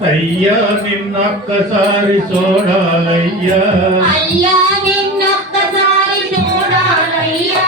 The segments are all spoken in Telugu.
అయ్యా నిన్నొక్కసారి చూడాలయ్యా. అయ్యా నిన్నొక్కసారి చూడాలయ్యా.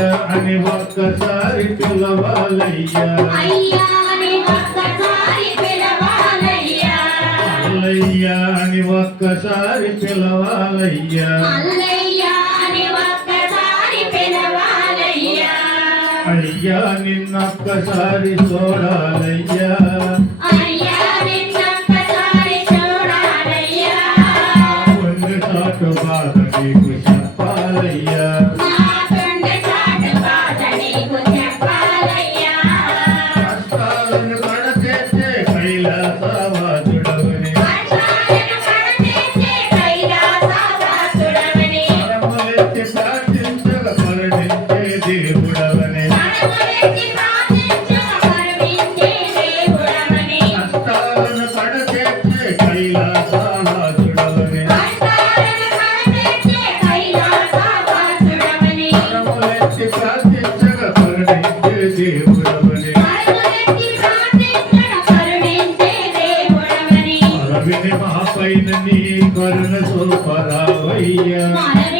అయ్యా అని ఒక్కసారి పిలవాలయ్యా. అయ్యా అని ఒక్కసారి పిలవాలయ్యా. అల్లయ్యా అని ఒక్కసారి పిలవాలయ్యా. అల్లయ్యా అని ఒక్కసారి పిలవాలయ్యా. అయ్యా నిన్నొక్కసారి చూడాలయ్యా. Yeah.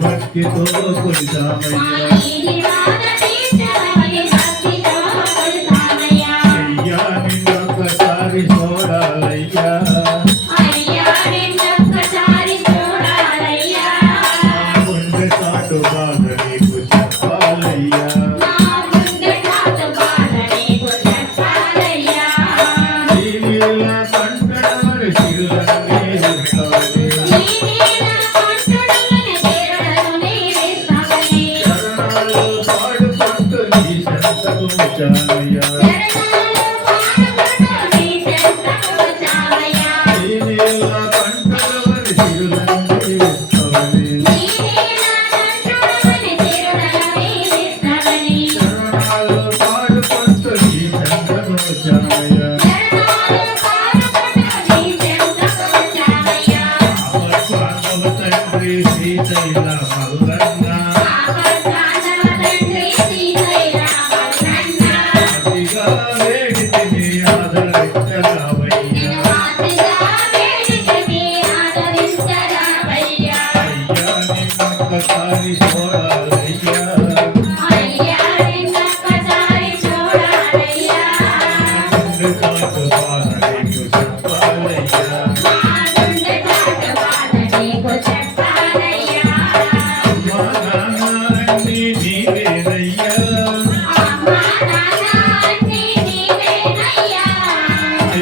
భక్తితో కొలిదామయ్యా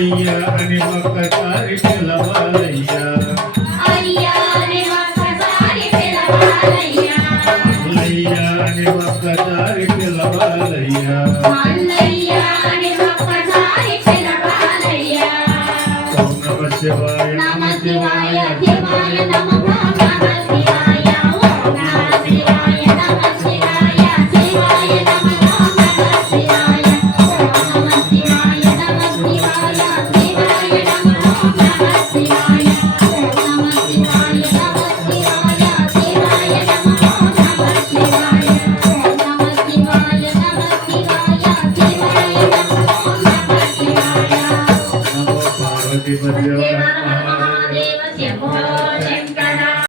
అయ్యా అని ఒక్కసారి పిలవాలయ్యా. అయ్యా అని ఒక్కసారి శివాయ నమ శివాయ శివాయ నమ Yeah.